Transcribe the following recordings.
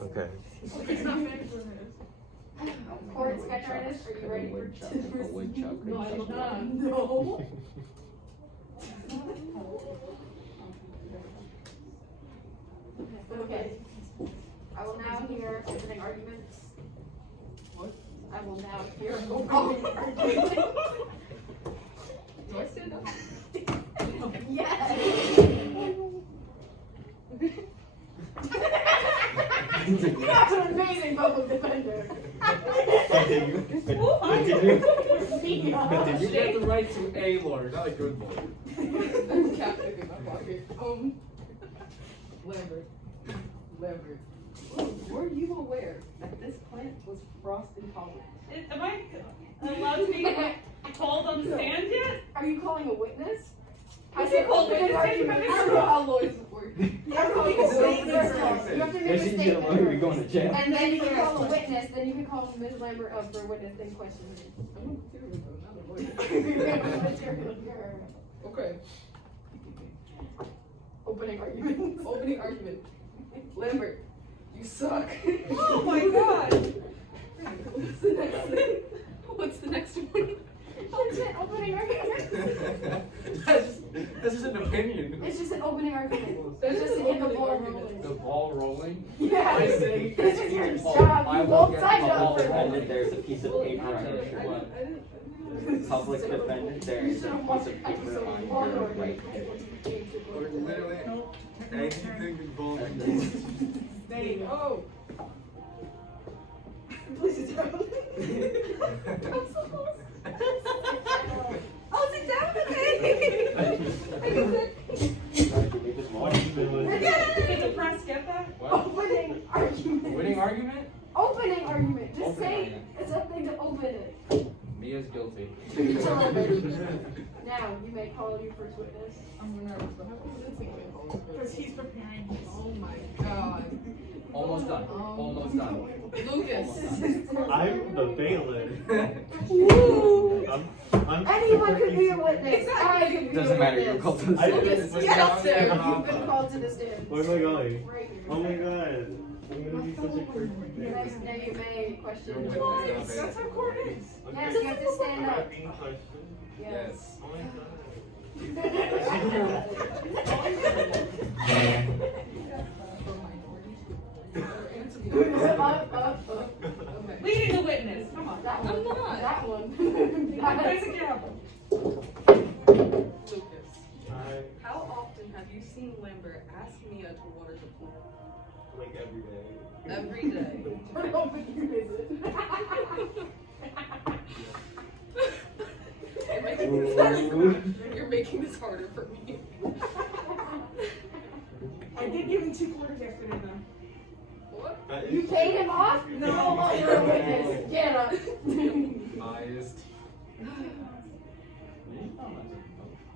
Okay. It's not mandatory. Court sketch artist, are you ready for woodchuck. No, I'm not. No. Okay. I will now hear opening arguments. What? I will now hear opening arguments. Do I stand up? Yes. You have an amazing public defender. Continue. You get the right to a lawyer, not a good lawyer. There's chapstick in my pocket. Lambert. Were you aware that this plant was frost intolerant? Am I allowed to be called on the stand yet? Are you calling a witness? I said called opening witness. argument. I don't know how lawyers work. You have to make a statement. You have to make a Yes, you get a lawyer, you're statement. going to jail. And then you can call a witness, then you can call Ms. Lambert up for a witness, then question her. I'm a material though, not a lawyer. Okay. Opening argument. Opening argument. Lambert, you suck. Oh my god! What's the next thing? What's the next one? That's it, opening argument. That's just an opinion. It's just an opening argument. That's It's just to an get the opening ball argument. The rolling. ball rolling. Yeah. I say This is your ball. job. I You will both get signed the up ball for rolling. it. There's a piece of paper on your shirt. Public defendant, there is a piece of paper on your right hip. Or literally anything involving Hey, oh. Please sit down. Oh, sit down with me! Did the press get that? What? Opening argument. Winning argument? Opening argument. Just Opening say argument. it's something to open it. Mia's guilty. Now, you may call your first witness. I'm nervous. But how come this ain't going? Because he's preparing. Oh my god. Almost done. Almost done. Lucas. I'm the bailiff. I'm Anyone could be a witness. I could be Doesn't a matter, witness. you're called to the I stand. didn't- Get up there. You've been called to the stand. Where am I going? Right here. Oh my god. I'm gonna be such a crazy Now you may question. You're Why? witness. That's how court is. Yes, you have to stand up. Yes. Oh my god. Up. Okay. Leading the witness. Come on. That I'm one. not. That one. That's a gavel. Lucas. Hi. How often have you seen Lambert ask Mia to water the plant? Like every day. Every day. Turn over your visit. You're making this harder for me. I did give him 2 quarters yesterday though. What? You paid him off? No longer a witness. Get up. Biased.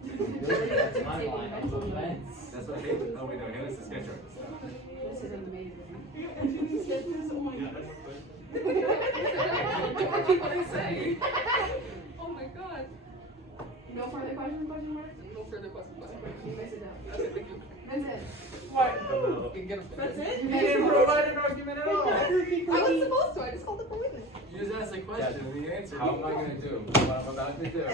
That's my line of defense. That's what Haley. Oh wait, no, Haley's the sketch artist. This is amazing. What do I say? Oh my god. No further questions, question mark? No further questions. You may sit down. That's it, thank you. That's it. What? Okay, get up there. That's it? You You may didn't sit provide an argument at all. I was supposed to. I just called up a witness. You just asked a question, the answer. How am I gonna do what I'm about to do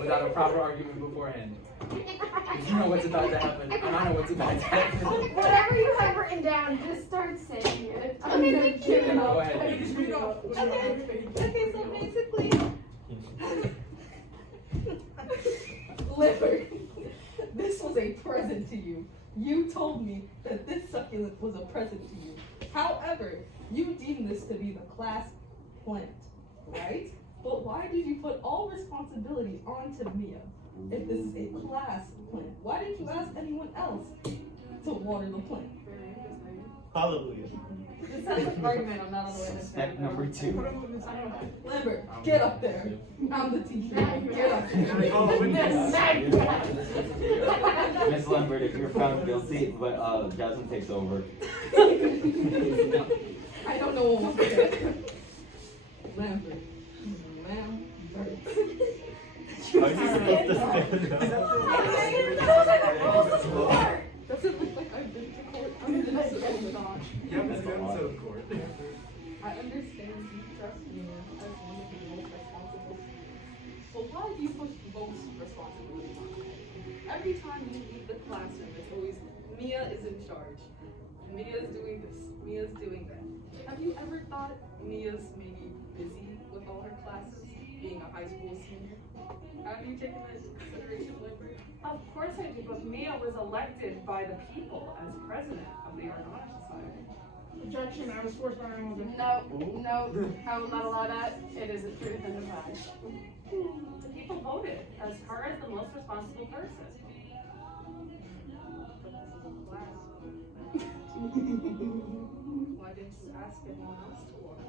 without a proper argument beforehand? Because you know what's about to happen, and I know what's about to happen. Whatever you have written down, just start saying it. I'm gonna give it up. Go ahead. I'm just read off. Okay, so basically, Lambert, this was a present to you. You told me that this succulent was a present to you. However, you deem this to be the class plant, right? But why did you put all responsibility onto Mia if this is a class plant? Why didn't you ask anyone else to water the plant? Hallelujah. This sounds like an argument. I'm not on the witness Step stand. number 2. Lambert, get up there. I'm the teacher. Get up there. Oh, witness. Miss Lambert, if you're found guilty, but Jasmine takes over. I don't know what was there. Lambert. Lambert. Are you supposed to stand up? Does it look like I've been to court? I'm just Yeah, let's go. episode of Court. I understand you trust me as one of the most responsible students. But why do you push most responsibility on me? Every time you leave the classroom, it's always Mia is in charge. Mia's doing this. Mia's doing that. Have you ever thought Mia's maybe busy with all her classes, being a high school senior? Have you taken that into consideration, Library? Of course I do, but Mia was elected by the people as president of the Art Honor Society. Objection, I was forced by my mother. No, I will not allow that. It is a truth and a fact. The people voted as her as the most responsible person. Why didn't you ask anyone else to water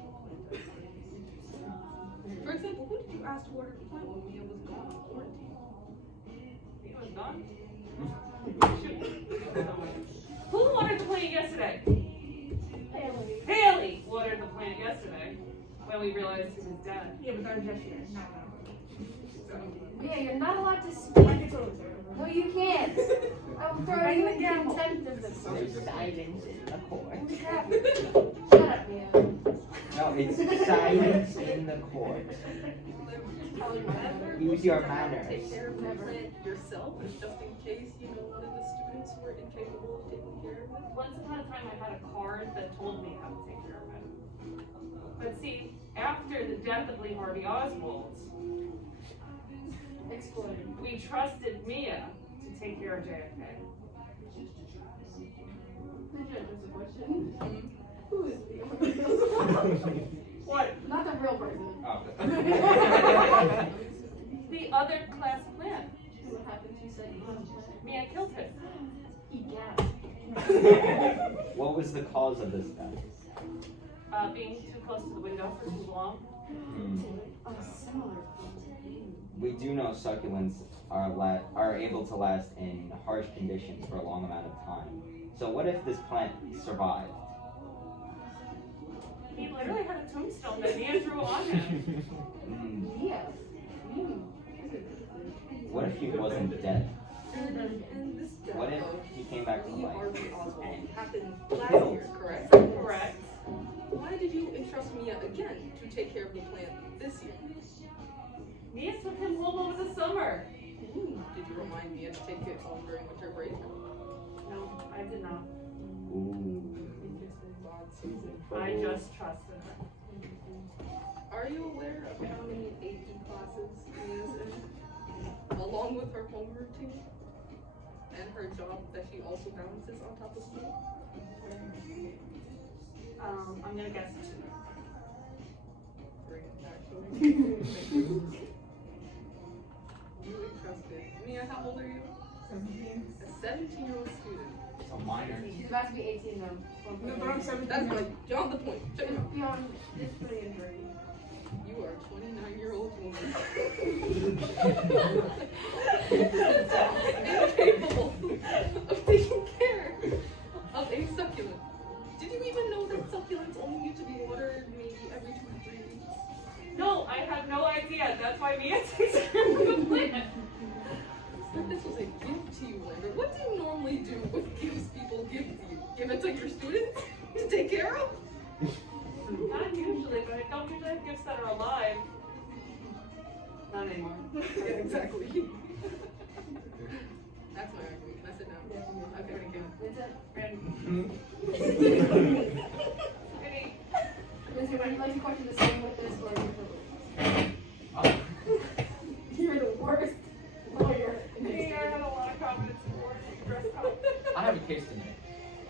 the plant? For example, who did you ask to water the plant when Mia was gone on quarantine? Mia was done. Who watered the plant yesterday? Haley watered the plant yesterday when we realized he was dead. Yeah, but that was yesterday. No. Yeah, you're not allowed to I speak. can tell it, sir. No, you can't. I will throw you in contempt of the court. Silence in the court. Shut up, Mia. No, it's silence in the court. Ever Use your looked at how to manners. Take care of the plant yourself, just in case, one of the students were incapable of taking care of it. Once upon a time, I had a card that told me how to take care of it. But see, after the death of Lee Harvey Oswald, Explain. we trusted Mia to take care of JFK. Could you answer the question? Who is Mia? What? Not the real person. The other class plant. What happened? You said you had Mia killed him. He gasped. What was the cause of this death? Being too close to the window for too long. Oh, similar. We do know succulents are able to last in harsh conditions for a long amount of time. So what if this plant survived? He literally had a tombstone that Mia drew on him. Mia. What if he wasn't dead? And this death What if of he came back to Lee life? Harvey Oswald happened last Killed. year, correct? Correct. Why did you entrust Mia again to take care of the plant this year? Mia took him home over the summer. Did you remind Mia to take it home during winter break? No, I did not. Ooh. I just trusted her. Are you aware of how many AP classes Mia's in? Along with her home routine? And her job that she also balances on top of school? I'm gonna guess 2. Great, actually. You entrusted. Mia, how old are you? 17. A 17-year-old student. A minor. She's about to be 18 now. No, but I'm 17. That's fine. You're on the point. Shut your mouth. Beyond this pretty injury. You are a 29-year-old woman. Incapable of taking care of a succulent. Did you even know that succulents only need to be watered maybe every 2 to 3 weeks? No, I had no idea. That's why Mia takes care of the plant. Said this was a gift to you, Lambert. What do you normally do with gifts people give to you? Give it to your students to take care of? Not usually, but I don't usually have gifts that are alive. Not anymore. Yeah, exactly. That's my argument. Can I sit down? Okay, thank you. Ready? Lindsay, would you like to question the same witness or you're the worst lawyer in Hey, I history? had a lot of confidence in words. I have a case to make.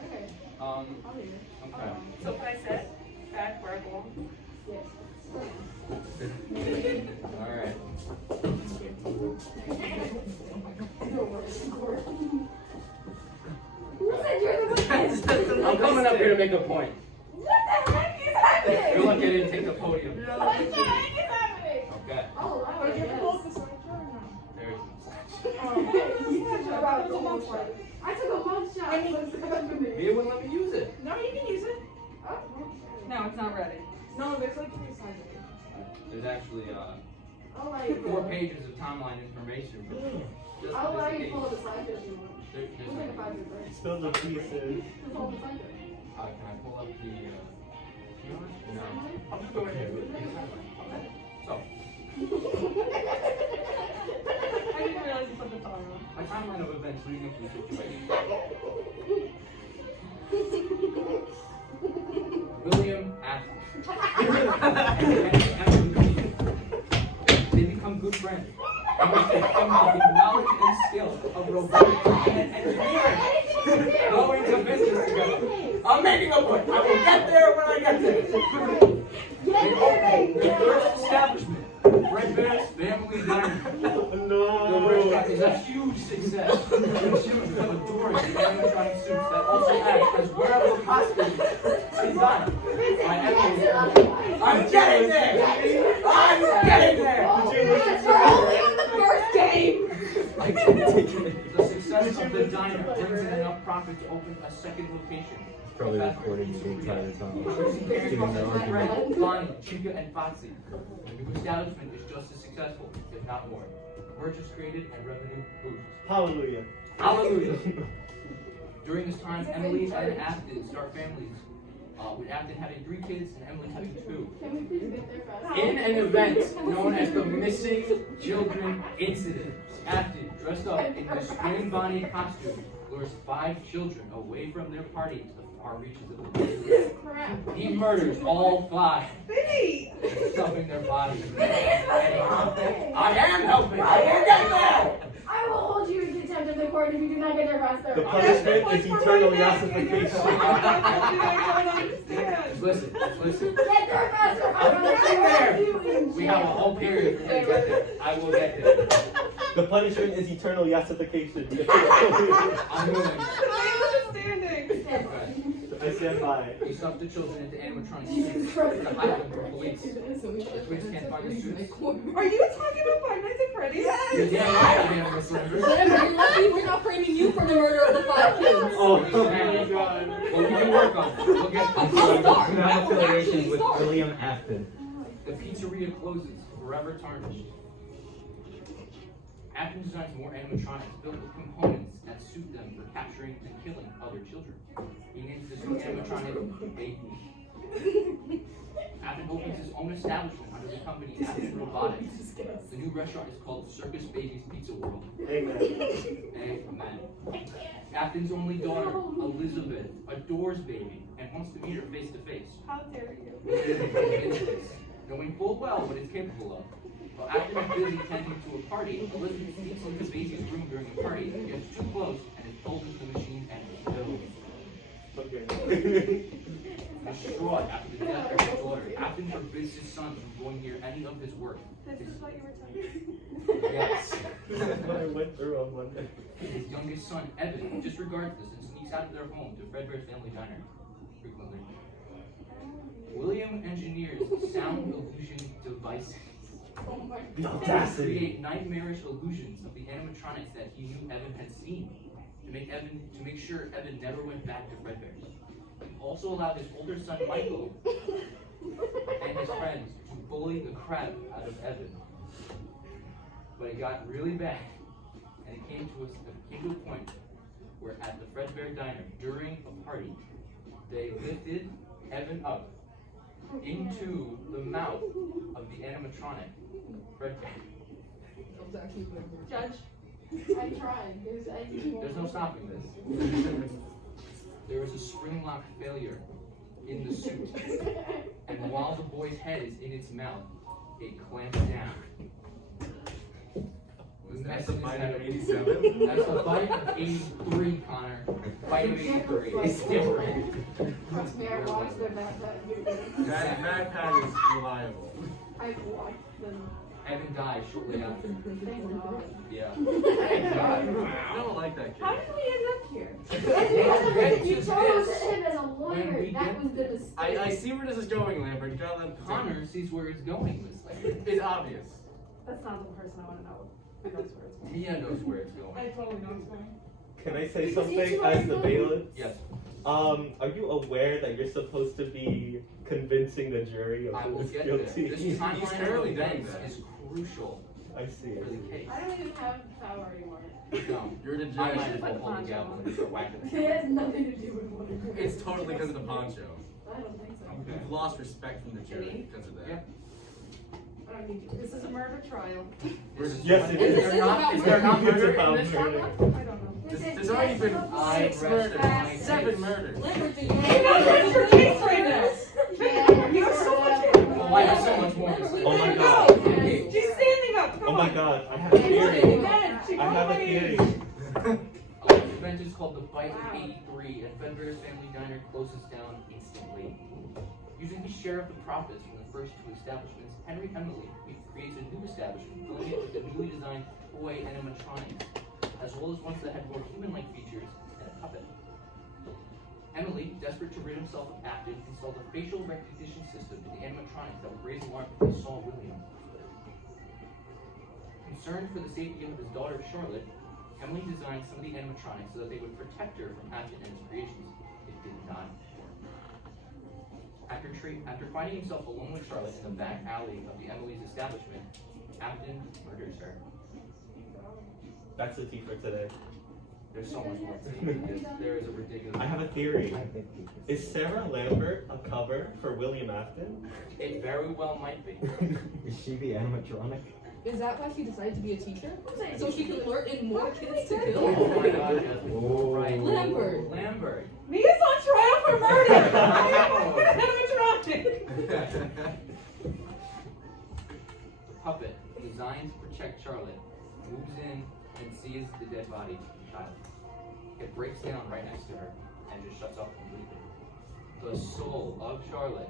Okay, Um, I'll hear. okay. So can I sit back where I belong? Yes. Alright. You're the worst in court. Who said you're the worst? I'm coming up here to make a point. What the heck is happening? You're lucky I didn't take the podium. What the heck is happening? Okay. Oh, I But you guess. pulled the signature or no? There's I took a mug shot. I took a mug shot. What's happening? Mia wouldn't let me use it. No, you can use it. Oh, No, it's not ready. No, there's like 3 sides of it. There's actually I'll allow you to 4 pull. pages of timeline information. Just I'll for allow this you to case. pull the side if you want. There's We'll take a 5 minute break. Spill the pieces. Who's holding the side? can I pull up the, no. I'm just going here. So, I didn't realize you put the timer on. my timeline of events leading up to the situation. William Athens. They become good friends. And with the knowledge and skill of robotics and engineering, go into business together. I'm making a point. I will get there when I get there. They opened their first establishment, Fredbear's Family Diner. The restaurant is a huge success. The children have adoring the animatronic suits that also act as wearable costumes designed by Emily. I'm getting there! I'm getting there! We're only on the first game. The success of the diner brings in enough profit to open a second location. Probably recording the entire time. Fred, Bonnie, Chica, and Foxy. The new establishment is just as successful, if not more. Merch is created and revenue boosts. Hallelujah. Hallelujah! During this time, Emily and Afton start families, with Afton having 3 kids and Emily having 2. Can we please get there fast? In an event known as the Missing Children Incident, Afton, dressed up in his spring Bonnie costume, lures 5 children away from their party to the far reaches of the desert. Crap. He murders all 5, Vinny! stuffing their bodies. Vinny, it's not helping. I am helping! I will get there! I will hold you in contempt of the court if you do not get there faster. The punishment is eternal yassification. I don't understand. Listen. Get there faster. I will I'm getting there! you in We have a jail. whole period for me to get there. I will get there. The punishment is eternal yassification. I'm moving. I'm understanding. I stand by it. You stuff the children into animatronic Jesus suits Christ. to hide them from police. The police can't find the suits. Are you talking about Five Nights at Freddy's? You're damn right I am, Miss Lambert. Remember, you're lucky we're not framing you for the murder of the 5 kids. Oh my god. Well, we can work on it. We'll get I'll No start. affiliation with William Afton. the pizzeria closes, forever tarnished. Afton designs more animatronics built with components that suit them for capturing and killing other children. He names this new animatronic Baby. Afton opens his own establishment under the company Afton Robotics. The new restaurant is called Circus Baby's Pizza World. Amen. Amen. Afton's only daughter, Elizabeth, adores Baby and wants to meet her face to face. How dare you? Knowing full well what it's capable of. While Afton is busy tending to a party, Elizabeth sneaks into Baby's room during a party, gets too close, and is pulled into the machine and killed. Okay. Distraught after the death of his daughter, Afton forbids his son from going near any of his work. This is what you were telling me. Yes. This is what I went through on Monday. His youngest son, Evan, disregards this and sneaks out of their home to Fredbear's Family Diner frequently. William engineers sound illusion devices. The audacity. Create nightmarish illusions of the animatronics that he knew Evan had seen, to make sure Evan never went back to Fredbear's. He also allowed his older son Michael and his friends to bully the crap out of Evan. But it got really bad, and it came to a point where at the Fredbear Diner, during a party, they lifted Evan up into the mouth of the animatronic Fredbear. Judge. I tried. There's no stopping this. There was a spring lock failure in the suit, and while the boy's head is in its mouth, it clamps down. That's a bite of 87? That's a bite of 83, Connor. Bite of 83. It's different. Trust me, I watched their backpack. That is reliable. I've watched them. Evan died shortly after. Thank God. Yeah. I don't like that How kid. did we end up here? You chose him as a When lawyer. we That get was the mistake. I see where this is going, Lambert. You gotta let him Connor sees where it's going, Miss Lambert. It's obvious. That's not the person I want to know. Who knows where it's going? Tia knows where it's going. I totally know it's going. Can I say something as the bailiff? Yes. Are you aware that you're supposed to be convincing the jury of I who will is get there. guilty? This He's timeline currently of doing events that. is crucial I see. for the case. I don't even have power anymore. No, You're the I judge. might as well hold the gavel and start whacking It the has nothing to do with what it is. It's totally because of the poncho. I don't think so. Okay. You've lost respect from the jury because of that. Yeah. I don't need you. This is a murder trial. Yes, it Is is. there not, is there not It's murder in about this murder. drama? I don't know. There's already been I 6 rest murders, my 7 case. murders. Lambert, do you That's your case right now. You have so much. Oh, I have so much more to say. Oh my god. She's standing up. Come Oh my on. god. I have a theory. She I have a won't theory. This event is called the Bite of 83, and Fenrir's family diner closes down instantly. Using his share of the profits from the first 2 establishments, Henry Emily creates a new establishment, filling it with the newly designed toy animatronics, as well as ones that had more human-like features and a puppet. Emily, desperate to rid himself of Acton, installed a facial recognition system in the animatronics that would raise alarm if they saw William. Concerned for the safety of his daughter Charlotte, Emily designed some of the animatronics so that they would protect her from Acton and his creations. It did not work. After finding himself alone with Charlotte in the back alley of the Emily's establishment, Acton murders her. That's the tea for today. There's so much more to it because there is a ridiculous. I have a theory. Is Sarah Lambert a cover for William Afton? It very well might be. Is she the animatronic? Is that why she decided to be a teacher? So she could lure in more kids to Oh kill? my god, yes. Oh. Right. Lambert. Lambert. Mia's on trial for murder. Wow. Animatronic. The puppet, designed to protect Charlotte, moves in and sees the dead body of the child. It breaks down right next to her and just shuts off completely. The soul of Charlotte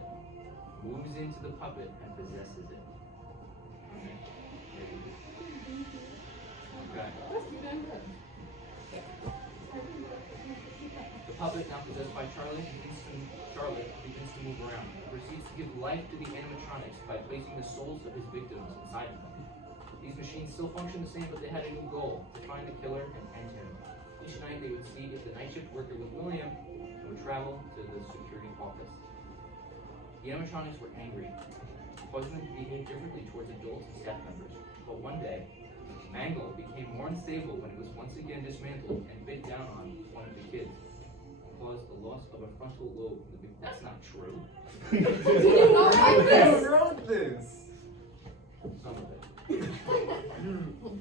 moves into the puppet and possesses it. Okay. The puppet, now possessed by Charlotte begins to move around. He proceeds to give life to the animatronics by placing the souls of his victims inside of them. These machines still function the same, but they had a new goal: to find the killer and end him. Each night they would see if the night shift worker was William and would travel to the security office. The animatronics were angry, causing them to behave differently towards adults and staff members. But one day, Mangle became more unstable when it was once again dismantled and bit down on one of the kids, and caused the loss of a frontal lobe. That's not true. Who wrote this? Some of it.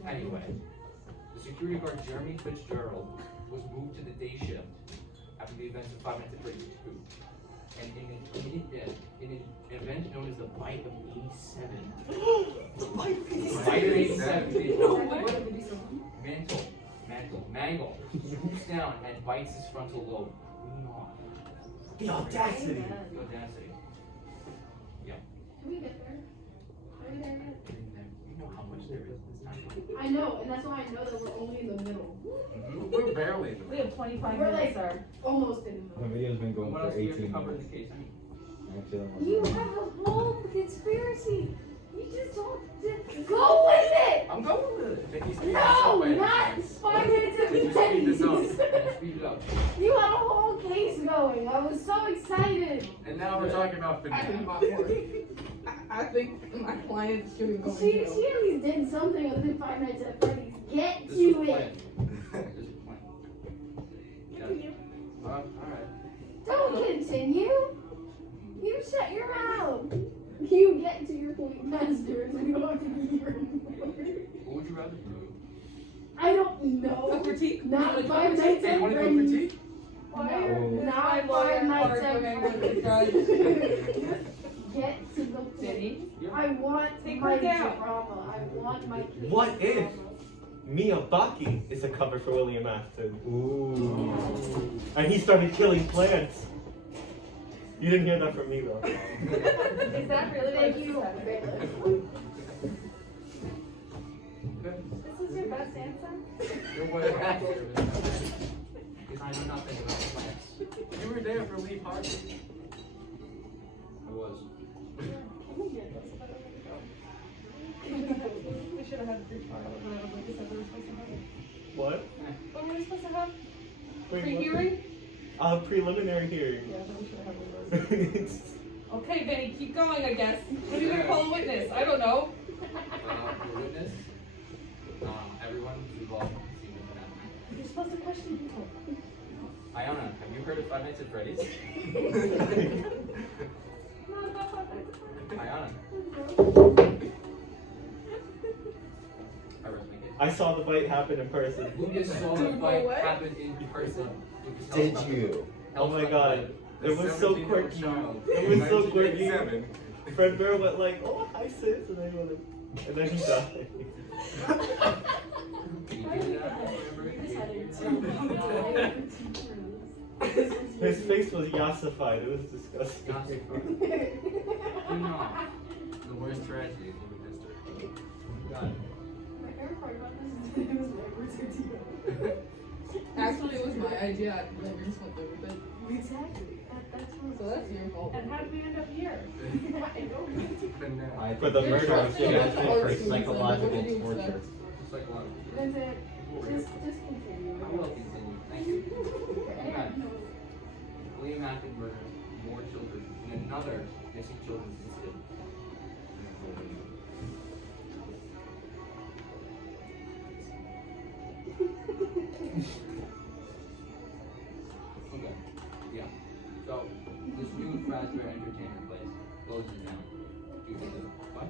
Anyway, the security guard Jeremy Fitzgerald was moved to the day shift after the events of 5 Nights at Freddy's 2. And in an event known as the Bite of 87. The Bite of 87. Mangle swoops down and bites his frontal lobe. The audacity. The audacity. Yeah. Can we get there? Are we there yet? You know how much there is this time. I know, and that's why I know that we're only in the middle. We're barely in the We have 25 We're minutes, like sir. almost in the The middle. video's been going What for else do you have to 18 cover in minutes. the case? Actually, I'm You like- have a whole conspiracy. You just don't just go with it. I'm going with it. Can you speed this No, up by any not chance? 5 minutes Can you of speed this up? Freddy's. Speed it up. You had a whole case going. I was so excited. And now we're talking about I think my client shouldn't go She in jail. at least did something other than 5 Nights at Freddy's. Get This to was it. planned. This is planned. Yeah. Alright. Don't continue. You shut your mouth. You get to your point faster and we don't have to be here anymore. What would you rather do? I don't A know. critique? Not 5 Nights Hey, at want to go Freddy's. critique? Oh. Not lawyer 5 Nights at arguing with the Freddy's. Get to the point. Diddy? I want Take my her down. drama. I want my case What if? drama. Miyabaki is a cover for William Afton. Ooh. And he started killing plants. You didn't hear that from me though. Is that really Thank what you. you said? This is your best answer? You're way back. Because I know nothing about plants. You were there for Lee Harvey. I was. We should have had a free trial. Whatever we said we were supposed to have. What? What were we supposed to have? Wait, Free what? hearing? Preliminary hearing. Yeah, then we should have had one of those. Okay, Vinny, keep going, I guess. What are you gonna call a witness? I don't know. The witness Everyone who's involved see what happened. You're supposed to question people. Iona, have you heard of Five Nights at Freddy's? Not about Five Nights at Freddy's. Iona. I really did. I saw the bite happen in person. Lucas saw the fight happen in person. Lucas, tell us Did about you? Oh my god. It was so 17-year-old quirky. child It in was so quirky. 1987. Fred Bear went like, oh, hi sis, and then he went, and then he died. Can you do that? His face was yassified. It was disgusting. No. The worst tragedy in human history. God. My favorite part about this is it was never to Actually, it was my idea. I just went through with it. Exactly. That's what So that's your fault. And how did we end up here? But now. I For the think murder you're of trying to James. get for psychological torture. Just like one. Vincent, just continue. I will continue. Thank you. Okay. William acted murder more children in another missing children's incident. Okay. Yeah. So this new Fazbear Entertainment place closes down. You think it- what?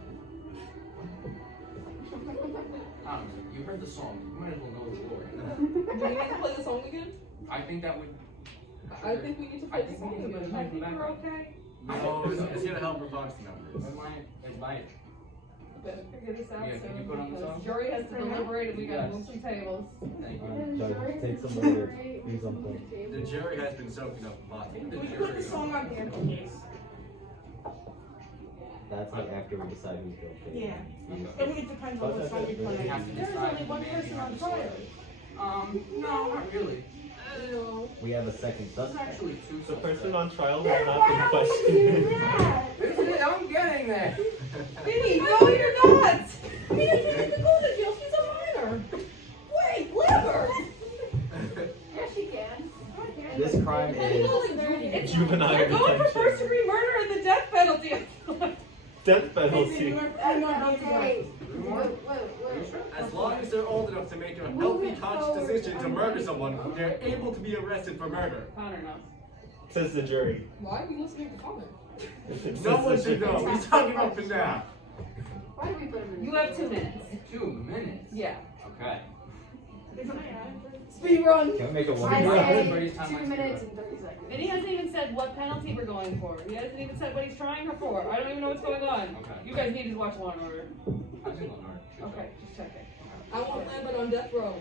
I don't know. You heard the song. You might as well know the lore. Do we need to play the song again? I think that would. I think we need to I play the think we song need to put again. it I in the think we're background. okay. No, it's gonna help with box numbers. It might. It might. Okay. Figure this out Yeah, can you soon put on the because song? jury has to deliberate and we gotta Yes. move some tables. Thank you. Judge, take some later. Do something. The jury has been soaking up box I think the numbers. We put the song on the empty case. That's like after we decide who's guilty. Yeah. I mean, it depends on what song you We play. have to There's decide only who one may person be on the trial. story. No, not really. We have a second There's suspect. actually two. The person suspects. on trial has not been questioned. I'm getting there. Vinny, no, you're not. He doesn't have to go to jail. She's a minor. Wait, clever. Yes, she can. This crime is It's Juvenile They're going for detention. first degree murder and the death penalty. Death penalty. Wait. As long as they're old enough to make a healthy, conscious decision to murder someone, they're able to be arrested for murder. Connor knows. Says the jury. Why are we listening to Connor? No one should know. He's talking about for now. Why do we put him in? You have 2 minutes. 2 minutes. Yeah. Okay. Speed run. Can we make a one? I Everybody's say time 2 likes to minutes go. and 30 seconds. And he hasn't even said what penalty we're going for. He hasn't even said what he's trying her for. I don't even know what's going on. Okay. You guys need to watch Law and Order. I'm single, Nora. Good Okay, just checking. I want Lambert on death row.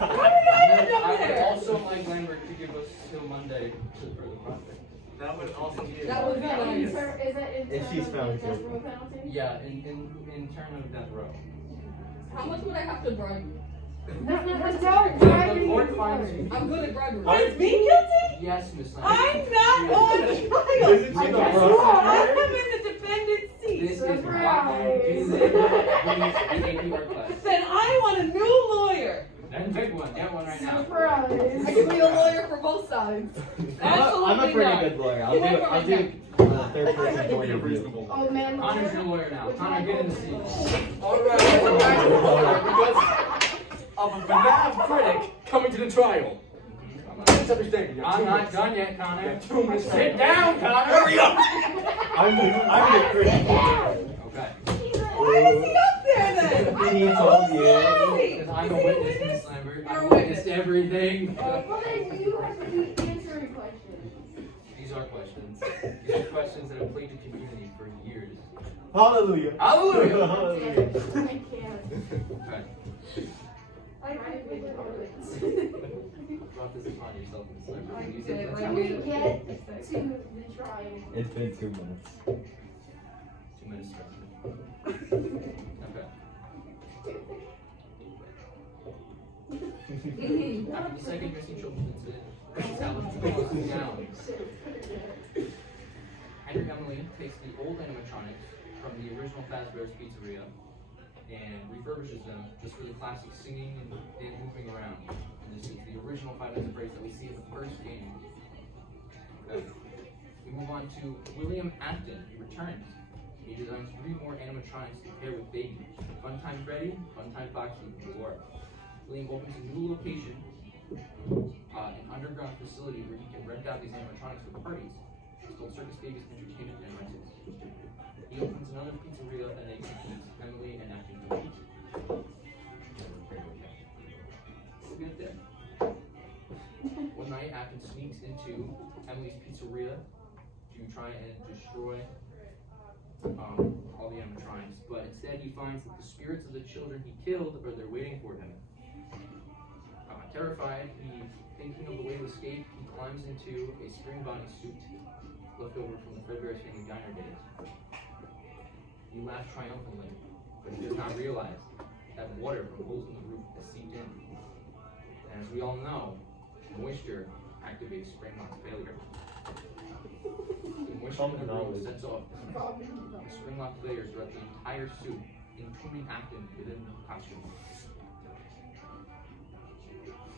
I would also like Lambert to give us till Monday for the project. That would also be. That would be nice. Is that in If terms she's of found the death guilty. row penalty? Yeah, in turn of death row. How much would I have to bribe you? No, The court finds you. I'm good at bribery. Why is me guilty? Yes, Miss Lambert. I'm not on trial. Isn't she the I guess prosecutor? I'm in the defendant's This seat. is Surprise. AP art class. Then I want a new lawyer. Then pick one. Get one right now. Surprise. I can be a lawyer for both sides. I'm a Absolutely pretty not. good lawyer. I'll You do wait for I'll my do time. third I person think it'd point be a of view. reasonable. Oh man, Connor's your lawyer now. Connor, get in the seat. Of a FNAF critic coming to the trial. Please understand me. I'm not done yet, Connor. 2 minutes. Sit down, Connor. Hurry up! I'm the critic. Okay. Why is he up there then? He told you. Because I'm a witness, Miss Lambert. You're a I've witness. witnessed everything. Well then you have to be answering questions. These are questions. These are questions that have plagued the community for years. Hallelujah. Hallelujah. Hallelujah. I can't. Okay. I can't be the audience. Brought this upon yourself, Miss Lambert. I You did, said right. Can we get to the trial? It's been 2 minutes. 2 minutes. Okay. After the second missing children's incident, established closes down. Henry Emily takes the old animatronics from the original Fazbear's Pizzeria and refurbishes them just for the classic singing and moving around. And this is the original Five Nights at Freddy's that we see in the first game. Okay. We move on to William Acton. He returns. He He designs 3 more animatronics to pair with Baby. Fun Time Freddy, Fun Time Foxy, and Laura. William opens a new location, an underground facility where he can rent out these animatronics for parties. It's called Circus Baby's Entertainment and Rentals. He opens another pizzeria and they compete Emily and Action compete. We'll get there. One night, Action sneaks into Emily's pizzeria to try and destroy all the animatronics, but instead he finds that the spirits of the children he killed are there waiting for him. Terrified, thinking of the way to escape, he climbs into a spring bonnie suit left over from the Fredbear's Family Diner days. He laughs triumphantly, but he does not realize that water from holes in the roof has seeped in. And as we all know, moisture activates spring lock failure. The moisture in the room sets off spring lock failure throughout the entire suit, entombing Acton within the costume.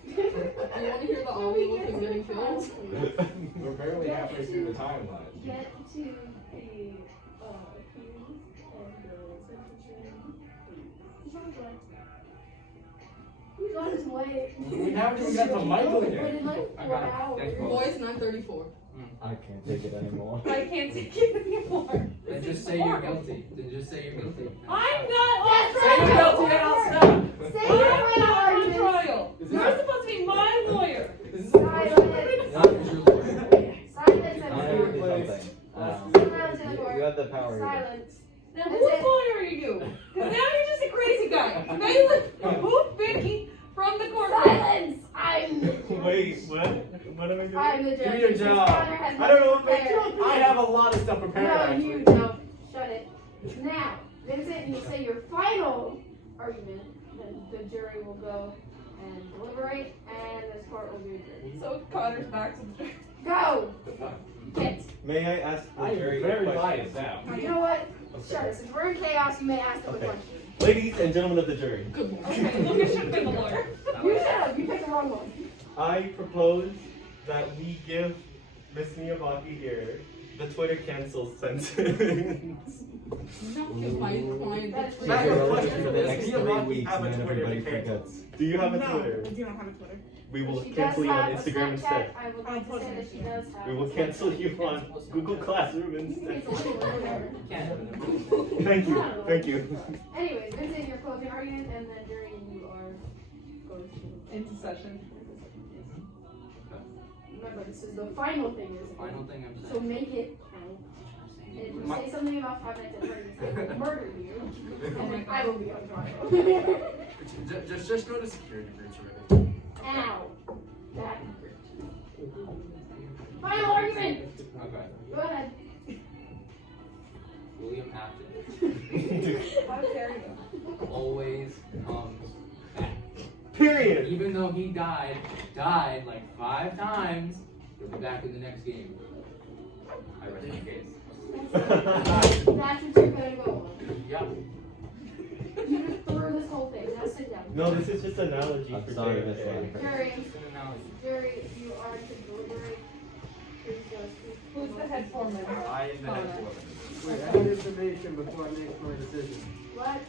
Do you want to hear the audio of him getting killed? We're barely halfway through the timeline. Get to the keys and the secretary. He's on his way. We haven't even got to Michael But yet. in like I 4 got it. hours. Thanks, Paul. Boys, 9:34. I can't take it anymore. I can't take it anymore. Then just say you're guilty. Then just say you're guilty. I'm not on That's Say you're trial. guilty and I'll stop. Say I'm your not final on argument. trial. Is You're this- supposed to be my lawyer. Is this Silence. Not because you're lawyer. Silence I and have to court. do something. Silence in the court. You have the power here. Silence. Now, That's whose it. lawyer are you? Because now you're just a crazy guy. Bailiff, move Vicky from the courtroom. Silence. I'm the judge. Wait, what? What am I doing? I'm the judge. Give me your This job. honor has I don't know what been my declared. job I have a lot of stuff prepared, No, actually. you don't. Shut it. Now, Vincent, you say your final argument, then the jury will go and deliberate, and this court will be adjourned. So Connor's back to the jury. Go! Get. May I ask I the am jury a very question? biased now. You know what? Sure, since we're in chaos, you may ask them a Okay. question. Ladies and gentlemen of the jury, Good morning. Okay, Lucas should have been the lawyer. You shut up, you picked the wrong one. I propose that we give Miss Miyawaki here the Twitter cancel sentence. Not give my client That's the I have a Twitter. question For for the this. next Me 3 and Rocky weeks, have a and then Twitter everybody to cancel. forgets. Do you have a No, Twitter? I do not have a Twitter. We will She does cancel you on have a Instagram Snapchat. instead. I would like to say that she does have. We will a cancel Snapchat. you on Google Classroom You can instead. cancel anyone, whatever. Can't have it. Thank you, thank you. Anyways, Vincent, your closing argument, and then during you are going to. Into session. Remember, this is the final thing you're saying. Final thing I'm So saying. make it count. And if you say something about 5 minutes and 30 seconds, I will murder you. And then I will be on trial. Just go to security breach already. Ow. That. Final argument. Okay. Go ahead. William Afton How dare you? always comes back. Period. Even though he died like 5 times, he'll be back in the next game. I rest my case. That's what you're gonna go on. Yep. You just threw this whole thing. Now sit down. No, this is just an analogy I'm for sorry, JFK. Miss Lambert. Jury, It's an analogy. jury, you are to deliberate. Please go speak. Who's the head foreman? I am the head Connor. foreman. Wait, I have information before I make my decision. What?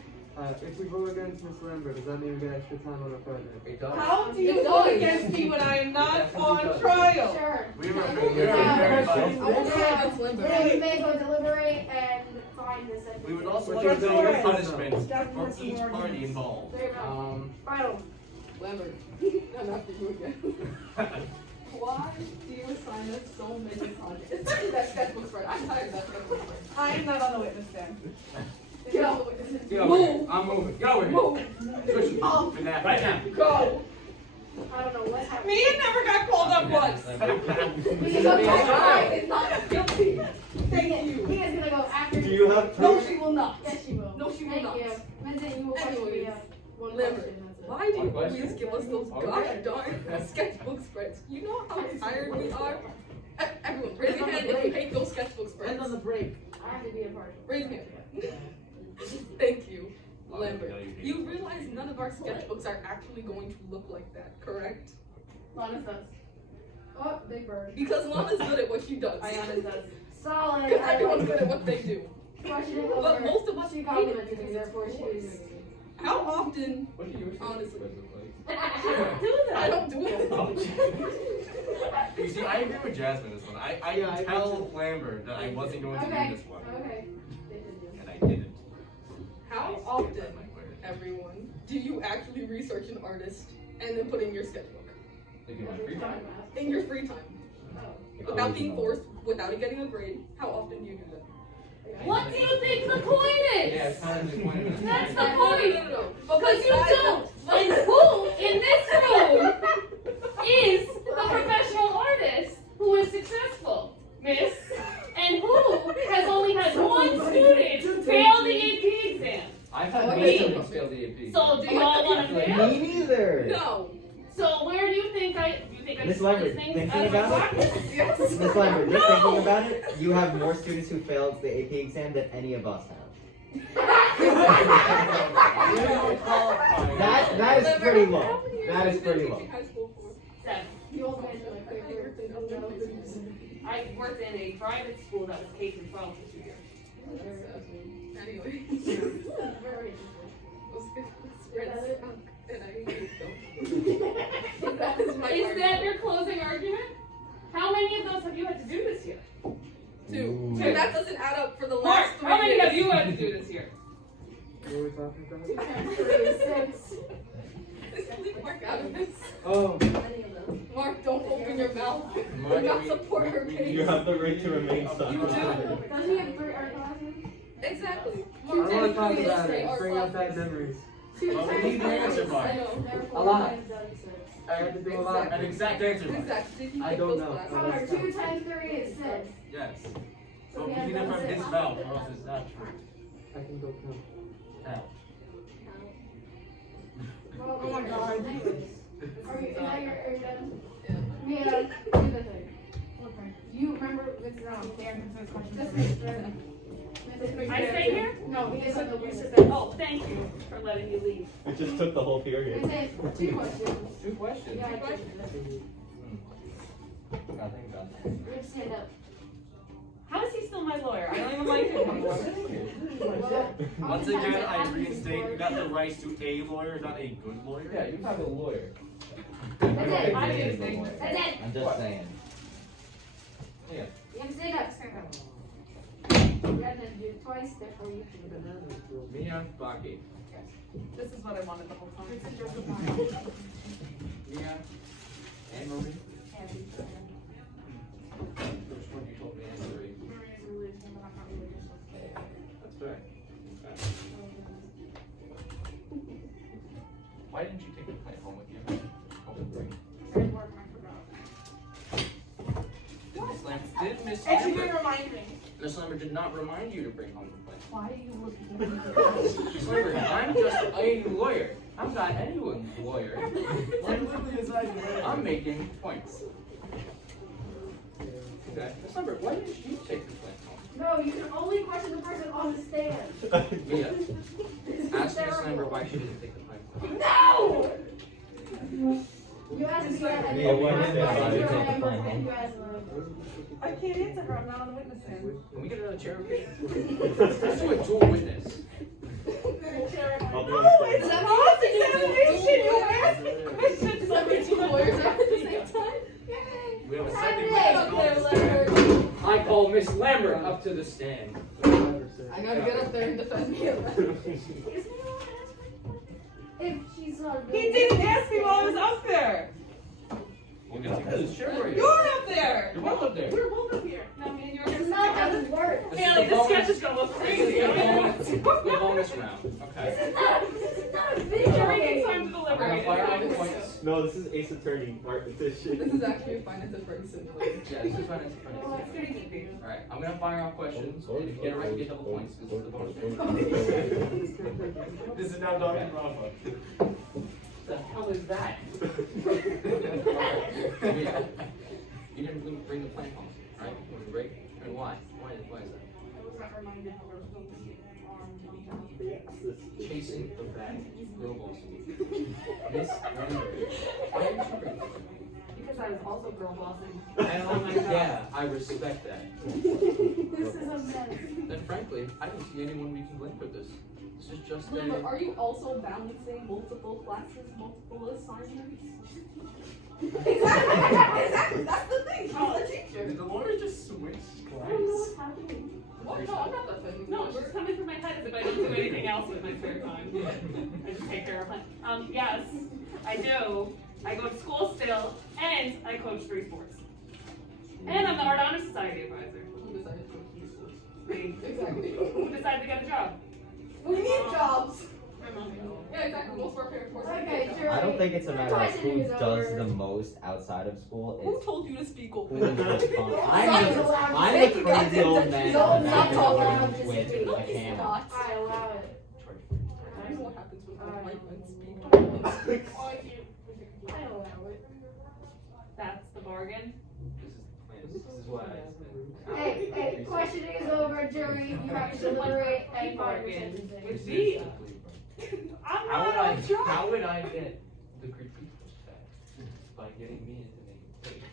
If we vote against Miss Lambert, does that mean we get extra time on our project? It does. How do It you does. vote against me when I am not on trial? Sure. We were Yeah. very Yeah. biased. I won't say Now, against Lambert. then you may go deliberate and find this. We would also Which like is to the know worst. punishment That's for worse than each more party games. involved. Very well. Um, Lambert. I'm after you again. Why do you assign us so many contests? That sketchbook spread. I'm tired of that sketchbook spread. I am not on the witness stand. Get out of the witnesses. get over here. Move. I'm moving. Get over here. Move. Push me. Off. Right now. Go. I don't know what happened. Me and never got called up once. He's okay. I is not guilty. Thank you. He is gonna go after Do you have No, proof? she will not. Yes, she will. No, she will Thank not. you. Vincent, you will question me Anyways, one Lambert, question. That's it. why do you One question? always give us those Okay. gosh darn sketchbook spreads? You know how tired we are? Everyone, raise your hand if you hate those sketchbook spreads. And on the break. I have to be a part of it. Raise your hand. Thank you, Lambert. You realize none of our sketchbooks are actually going to look like that, correct? Lana's does. Oh, big bird. Because Lana's good at what she does. Ayana's does. Solid. Because everyone's good at what they do. Question questioning But over. most of us She hate it complimented because me, it's therefore she was. How often? What do you Honestly. look like? Do that. I don't do it. You see, I agree with Jasmine this one. I tell Lambert that I wasn't going to Okay. do this one, Okay. and I didn't. How often, everyone, do you actually research an artist and then put in your sketchbook? If you want free time. In your free time. Without being forced, without it getting a grade, how often do you do that? What do you think the point is? Yeah, it's kind of disappointing. That's the point. No. Because you don't. And who in this room is the professional artist who is successful, miss? And who has only had one student fail the AP exam? I've had Oh, no me. students fail the AP. So do y'all want to fail? Me neither. No. So where do you think I Miss just Lambert, these things thinking out of my about it? pocket? Yes. Miss Lambert, just No! thinking about it, you have more students who failed the AP exam than any of us have. That is pretty low. That is pretty low. High school for? 7. The old man's my favorite thing. I worked in a private school that was K through 12 for 2 years. Anyway. Very And I hate them. That is my Is that argument. your closing argument? How many of those have you had to do this year? 2. Ooh. And that doesn't add up for the Mark, last 3 how many years. have you had to do this year? What are we talking about? 6. Leave Mark out of this. Oh, Mark, don't open your mouth. Do Mark, not support her You case. have the right to remain You silent. do. Doesn't he have 3 art classes? Exactly. I don't want to talk Mark, about three it. art Bring up classes. bad memories. 2 Well, we times need the 3 answer, is Mark. 6. Therefore, A lot. 5 times 6. I had to do a lot. An exact answer, Mike. Exactly. Did he I take don't those know. classes? Connor, 2 times 3 is 6. Yes. So So we we have need it done from his 6. mouth, or else it's not true. I can go count. Now. Oh my god. Anyways. Are you done? Yeah. Yeah, do the thing. Do you remember this round? Just Miss Jordan. I stay here? No, we just have the witness. Oh, thank you for letting me leave. It just took the whole period. It's it. 2 questions. 2 questions. Yeah, I did. Nothing about that. You have to stand up. How is he still my lawyer? I don't even like him anymore. Once again, I reinstate, you got the rights to a lawyer, not a good lawyer. Yeah, you have a lawyer. That's I it. don't I think didn't it is think- a lawyer. That's it. I'm just saying. Yeah. You have to stand up. You have to do it twice, therefore you can. Mia, Baki. This is what I wanted the whole time. Mia, Anne Marie. Which one you told me, Anne Marie? That's fair. Why didn't you take the plant home with you? Home with you? Miss Lambert, did Miss Lambert? remind me. Miss Lambert did not remind you to bring home the plant. Why do you look Miss Lambert, I'm just a lawyer. I'm not anyone's lawyer. I'm making points. Okay. Miss Lambert, why didn't you take the plant home? No, you can only question the person on the stand. Mia, This is ask Miss terrible. Lambert why she didn't take the plant home. No! You asked me that. Mia, why didn't You I take the asked plant me, home? you asked me. I can't answer her. I'm not on the witness stand. Can we get another chair, okay? Let's do a dual witness. I'll be No, on it's the a cross-examination. You asked me questions. Does that mean 2 lawyers at the same time? We have a Happy second day. witness. I call Miss Lambert up to the stand. I gotta get up there and defend me. If she's not. He didn't ask me while I was up there. We'll get together. Sure, where are you? You're up there. You're both up there. We're both up here. No, me and you're It's not how this works. Haley, this sketch is gonna look crazy. I don't even know what to do. The bonus round. Okay. This is not a video Jury game. gets time to I'm gonna deliberate. fire out the points. No, this is Ace Attorney art edition. This is actually a finance and Freddy simulator. Yeah, this is fine. It's fine. Well, it's pretty easy. Alright, I'm gonna fire off questions, and if you get it right, you get double points, because this is the bonus round. This is now Dr. Rafa. The hell is that? Yeah. You didn't bring the plant home, right? Was it break? And why? Why is that? I was not reminded how we're supposed to see Chasing the bag. Girl boss. Miss Lambert. Why are you sorry? because I was also girl bossing. Yeah, I respect that. This is a mess. then frankly, I don't see anyone we can blame for this. This is just Remember, a... are you also balancing multiple classes, multiple assignments? Exactly. That's the thing. She's a teacher. Did the lawyer just switch I don't know class? what's happening. What? No, I'm not that thing. No, it's just coming from my head as if I don't do anything else with my spare time. I just take care of it. Yes, I do. I go to school still, and I coach 3 sports. And I'm the Art Honor Society advisor. Who decided to choose schools? Me. Exactly. Who decided to get a job? We need jobs. My mom. Yeah, exactly. Most of our parents force us to Okay, get sure. jobs. I don't think it's a matter of Questioning who is does over. the most outside of school. Who It's told you to speak who open? is responsible. I'm Someone's the allowed to crazy speak. old man in the No, back not of the allowed room to with speak. a No, he's camera. not. I allow it. You know what happens when the white men speak? I allow it. That's the bargain. This is what Hey, questioning is over, jury. You have to deliberate and find your sentencing. With me. I'm How not would on I job. get the critique back? By getting me into making mistakes.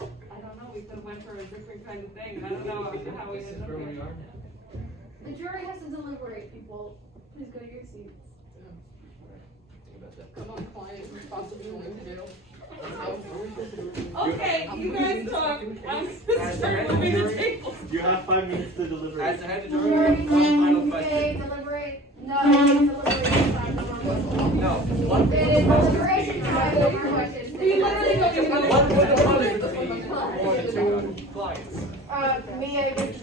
I don't know. We could have went for a different kind of thing. I don't know how we This is ended up where we here. are now. The jury has to deliberate, people. Please go to your seats. Think about that. Come on, client, who's possibly going to jail. Okay, you guys talk. I'm gonna start moving the tables. You have 5 minutes to As deliberate. the head of Jury, jury, one final okay, question. deliberate. No, deliberate time. No, what It is deliberation time. No more questions. We literally don't even know what would the punishment be Class. for the 2 clients? Me, I would